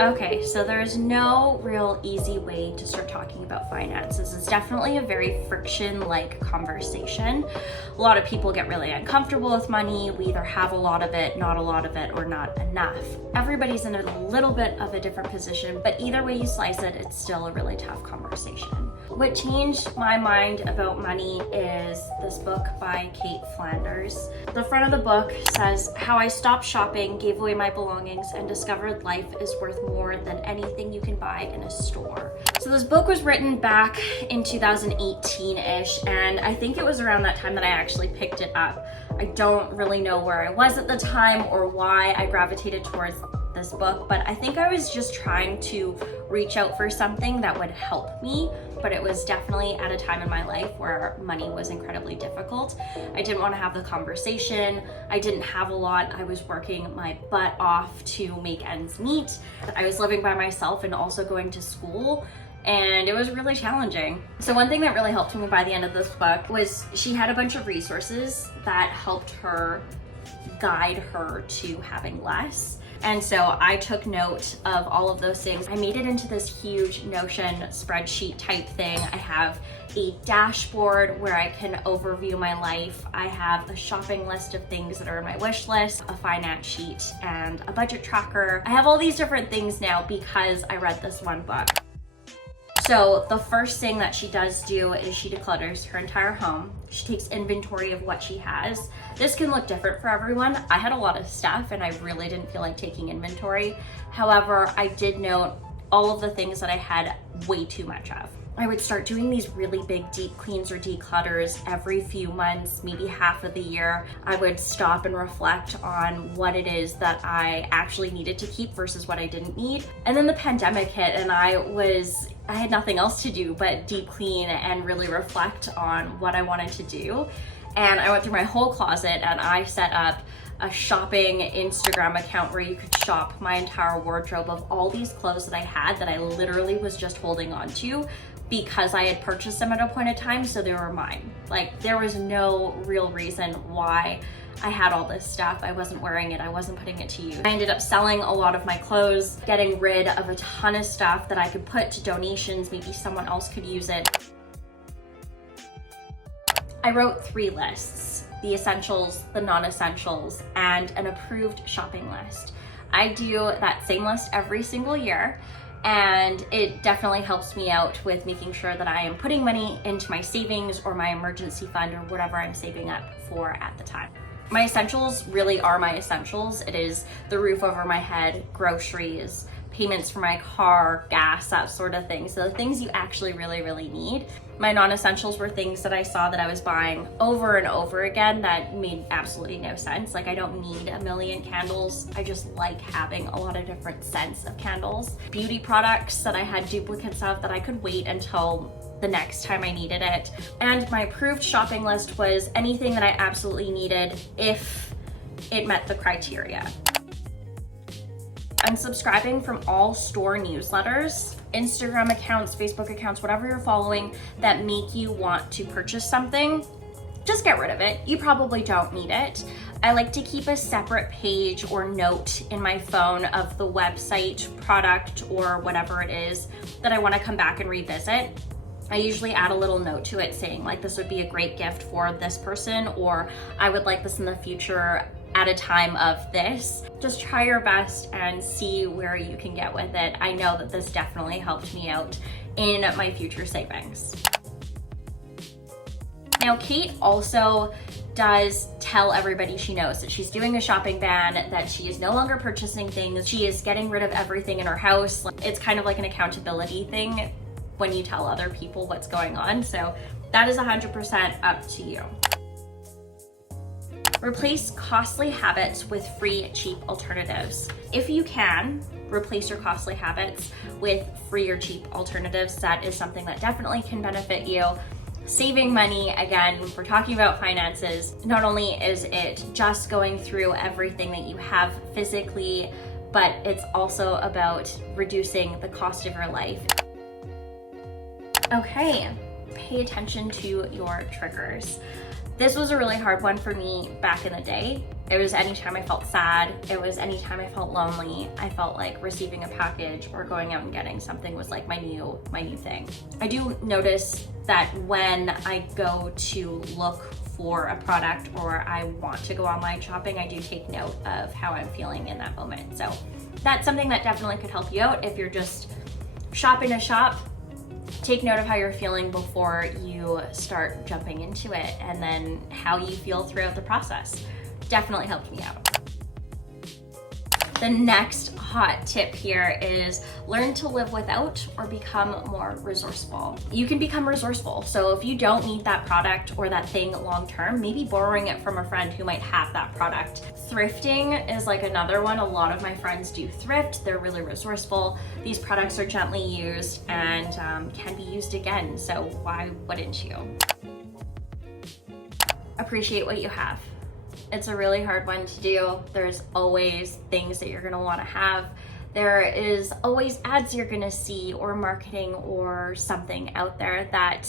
Okay, so there's no real easy way to start talking about finances. It's definitely a very friction-like conversation. A lot of people get really uncomfortable with money. We either have a lot of it, not a lot of it, or not enough. Everybody's in a little bit of a different position, but either way you slice it, it's still a really tough conversation. What changed my mind about money is this book by Cait Flanders. The front of the book says, "How I stopped shopping, gave away my belongings, and discovered life is worth more than anything you can buy in a store." So this book was written back in 2018-ish, and I think it was around that time that I actually picked it up. I don't really know where I was at the time or why I gravitated towards this book, but I think I was just trying to reach out for something that would help me. But it was definitely at a time in my life where money was incredibly difficult. I didn't want to have the conversation. I didn't have a lot. I was working my butt off to make ends meet. I was living by myself and also going to school, and it was really challenging. So one thing that really helped me by the end of this book was she had a bunch of resources that helped her guide her to having less. And so I took note of all of those things. I made it into this huge Notion spreadsheet type thing. I have a dashboard where I can overview my life. I have a shopping list of things that are in my wish list, a finance sheet, and a budget tracker. I have all these different things now because I read this one book. So the first thing that she does do is she declutters her entire home. She takes inventory of what she has. This can look different for everyone. I had a lot of stuff and I really didn't feel like taking inventory. However, I did note all of the things that I had way too much of. I would start doing these really big deep cleans or declutters every few months, maybe half of the year. I would stop and reflect on what it is that I actually needed to keep versus what I didn't need. And then the pandemic hit and I had nothing else to do but deep clean and really reflect on what I wanted to do. And I went through my whole closet and I set up a shopping Instagram account where you could shop my entire wardrobe of all these clothes that I had that I literally was just holding on to because I had purchased them at a point in time, so they were mine. Like, there was no real reason why I had all this stuff. I wasn't wearing it, I wasn't putting it to use. I ended up selling a lot of my clothes, getting rid of a ton of stuff that I could put to donations, maybe someone else could use it. I wrote 3 lists: the essentials, the non-essentials, and an approved shopping list. I do that same list every single year, and it definitely helps me out with making sure that I am putting money into my savings or my emergency fund or whatever I'm saving up for at the time. My essentials really are my essentials. It is the roof over my head, groceries, payments for my car, gas, that sort of thing. So the things you actually really need. My non-essentials were things that I saw that I was buying over and over again that made absolutely no sense. Like, I don't need a million candles. I just like having a lot of different scents of candles. Beauty products that I had duplicates of that I could wait until the next time I needed it. And my approved shopping list was anything that I absolutely needed if it met the criteria. Unsubscribing from all store newsletters, Instagram accounts, Facebook accounts, whatever you're following that make you want to purchase something, just get rid of it. You probably don't need it. I like to keep a separate page or note in my phone of the website, product, or whatever it is that I want to come back and revisit. I usually add a little note to it saying like, this would be a great gift for this person, or I would like this in the future at a time of this. Just try your best and see where you can get with it. I know that this definitely helped me out in my future savings. Now, Cait also does tell everybody she knows that she's doing a shopping ban, that she is no longer purchasing things. She is getting rid of everything in her house. It's kind of like an accountability thing when you tell other people what's going on. So that is 100% up to you. Replace costly habits with free, cheap alternatives. If you can, replace your costly habits with free or cheap alternatives. That is something that definitely can benefit you. Saving money, again, we're talking about finances. Not only is it just going through everything that you have physically, but it's also about reducing the cost of your life. Okay, pay attention to your triggers. This was a really hard one for me back in the day. It was anytime I felt sad, it was anytime I felt lonely, I felt like receiving a package or going out and getting something was like my new thing. I do notice that when I go to look for a product or I want to go online shopping, I do take note of how I'm feeling in that moment. So that's something that definitely could help you out if you're just shopping to shop. Take note of how you're feeling before you start jumping into it, and then how you feel throughout the process. Definitely helped me out. The next hot tip here is learn to live without or become more resourceful. You can become resourceful. So if you don't need that product or that thing long term, maybe borrowing it from a friend who might have that product. Thrifting is like another one. A lot of my friends do thrift. They're really resourceful. These products are gently used and can be used again. So why wouldn't you? Appreciate what you have. It's a really hard one to do. There's always things that you're gonna wanna have. There is always ads you're gonna see or marketing or something out there that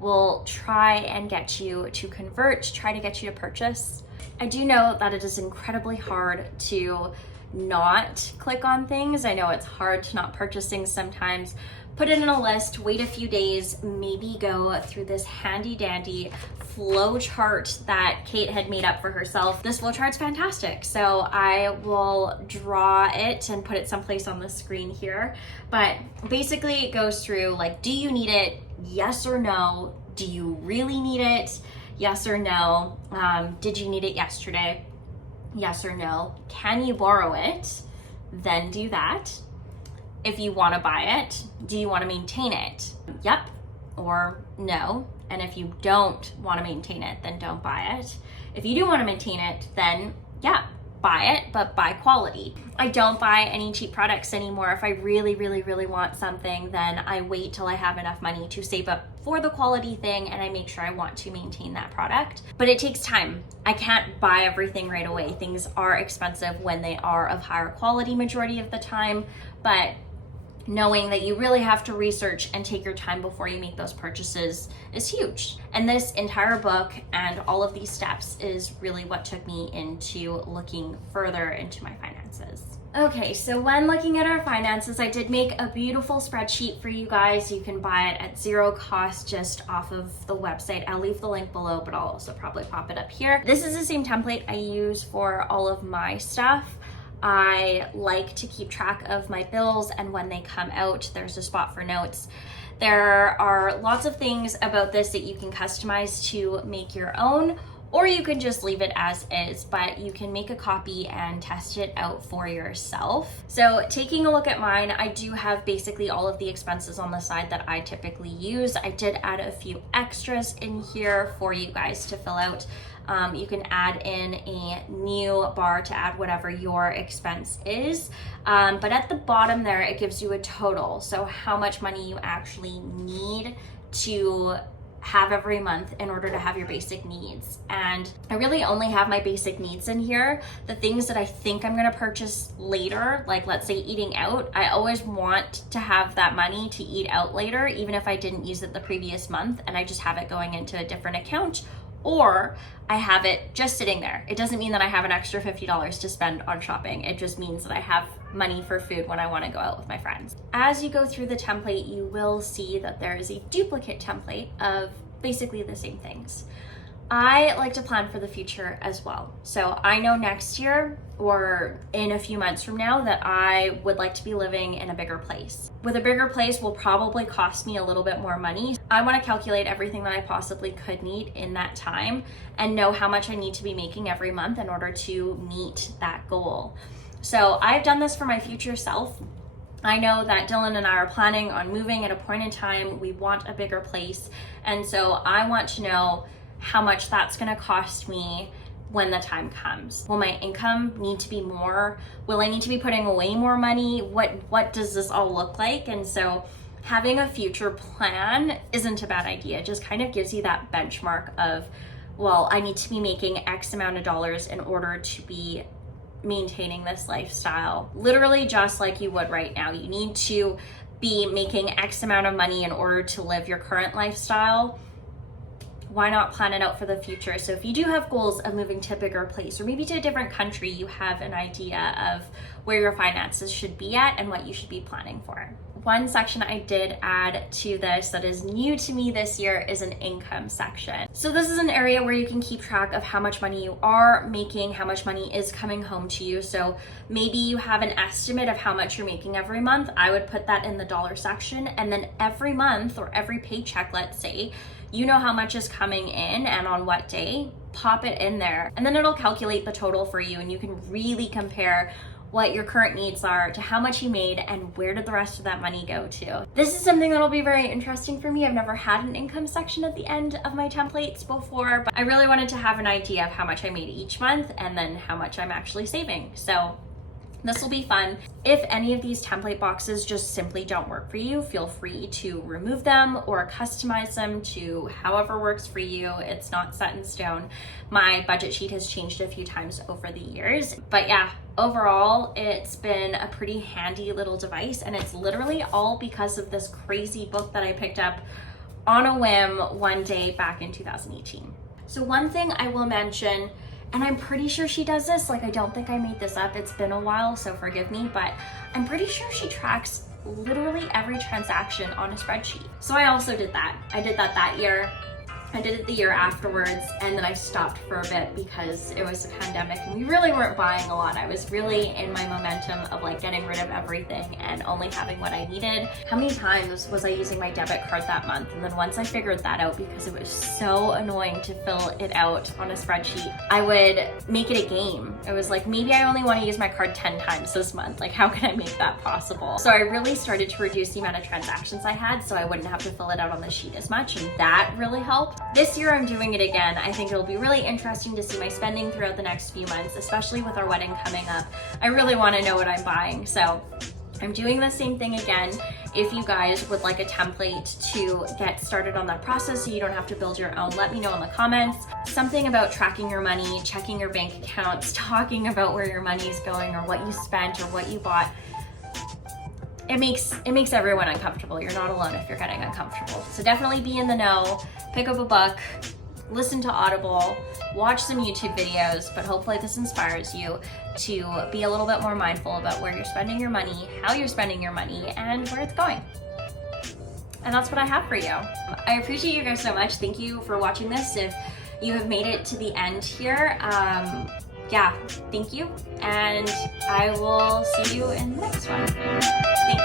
will try and get you to convert, try to get you to purchase. I do know that it is incredibly hard to not click on things. I know it's hard to not purchase things sometimes. Put it in a list, wait a few days, maybe go through this handy dandy flow chart that Cait had made up for herself. This flow chart's fantastic, so I will draw it and put it someplace on the screen here. But basically it goes through like, do you need it? Yes or no? Do you really need it? Yes or no? Did you need it yesterday? Yes or no? Can you borrow it? Then do that. If you want to buy it, do you want to maintain it? Yep or no. And if you don't want to maintain it, then don't buy it. If you do want to maintain it, then yeah, buy it, but buy quality. I don't buy any cheap products anymore. If I really, really, really want something, then I wait till I have enough money to save up for the quality thing, and I make sure I want to maintain that product. But it takes time. I can't buy everything right away. Things are expensive when they are of higher quality majority of the time, but knowing that you really have to research and take your time before you make those purchases is huge. And this entire book and all of these steps is really what took me into looking further into my finances. Okay, so when looking at our finances, I did make a beautiful spreadsheet for you guys. You can buy it at zero cost just off of the website. I'll leave the link below, but I'll also probably pop it up here. This is the same template I use for all of my stuff. I like to keep track of my bills, and when they come out, there's a spot for notes. There are lots of things about this that you can customize to make your own, or you can just leave it as is, but you can make a copy and test it out for yourself. So taking a look at mine, I do have basically all of the expenses on the side that I typically use. I did add a few extras in here for you guys to fill out. You can add in a new bar to add whatever your expense is. But at the bottom there, it gives you a total. So how much money you actually need to have every month in order to have your basic needs. And I really only have my basic needs in here. The things that I think I'm gonna purchase later, like let's say eating out, I always want to have that money to eat out later, even if I didn't use it the previous month and I just have it going into a different account, or I have it just sitting there. It doesn't mean that I have an extra $50 to spend on shopping. It just means that I have money for food when I want to go out with my friends. As you go through the template, you will see that there is a duplicate template of basically the same things. I like to plan for the future as well. So I know next year or in a few months from now that I would like to be living in a bigger place. With a bigger place will probably cost me a little bit more money. I want to calculate everything that I possibly could need in that time and know how much I need to be making every month in order to meet that goal. So I've done this for my future self. I know that Dylan and I are planning on moving at a point in time. We want a bigger place. And so I want to know how much that's gonna cost me when the time comes. Will my income need to be more? Will I need to be putting away more money? What does this all look like? And so having a future plan isn't a bad idea. It just kind of gives you that benchmark of, well, I need to be making X amount of dollars in order to be maintaining this lifestyle. Literally just like you would right now. You need to be making X amount of money in order to live your current lifestyle. Why not plan it out for the future? So if you do have goals of moving to a bigger place or maybe to a different country, you have an idea of where your finances should be at and what you should be planning for. One section I did add to this that is new to me this year is an income section. So this is an area where you can keep track of how much money you are making, how much money is coming home to you. So maybe you have an estimate of how much you're making every month. I would put that in the dollar section, and then every month or every paycheck, let's say, you know how much is coming in and on what day, pop it in there. And then it'll calculate the total for you, and you can really compare what your current needs are to how much you made and where did the rest of that money go to. This is something that'll be very interesting for me. I've never had an income section at the end of my templates before, but I really wanted to have an idea of how much I made each month and then how much I'm actually saving. So this will be fun. If any of these template boxes just simply don't work for you, feel free to remove them or customize them to however works for you. It's not set in stone. My budget sheet has changed a few times over the years, but yeah, overall, it's been a pretty handy little device, and it's literally all because of this crazy book that I picked up on a whim one day back in 2018. So one thing I will mention, and I'm pretty sure she does this, like I don't think I made this up, it's been a while, so forgive me, but I'm pretty sure she tracks literally every transaction on a spreadsheet. So I also did that. I did that year. I did it the year afterwards, and then I stopped for a bit because it was a pandemic and we really weren't buying a lot. I was really in my momentum of like getting rid of everything and only having what I needed. How many times was I using my debit card that month? And then once I figured that out, because it was so annoying to fill it out on a spreadsheet, I would make it a game. It was like, maybe I only want to use my card 10 times this month. Like, how can I make that possible? So I really started to reduce the amount of transactions I had so I wouldn't have to fill it out on the sheet as much, and that really helped. This year I'm doing it again. I think it'll be really interesting to see my spending throughout the next few months, especially with our wedding coming up. I really want to know what I'm buying. So I'm doing the same thing again. If you guys would like a template to get started on that process so you don't have to build your own, let me know in the comments. Something about tracking your money, checking your bank accounts, talking about where your money is going or what you spent or what you bought. It makes everyone uncomfortable. You're not alone if you're getting uncomfortable. So definitely be in the know, pick up a book, listen to Audible, watch some YouTube videos, but hopefully this inspires you to be a little bit more mindful about where you're spending your money, how you're spending your money, and where it's going. And that's what I have for you. I appreciate you guys so much. Thank you for watching this. If you have made it to the end here, yeah, thank you. And I will see you in the next one. Thanks.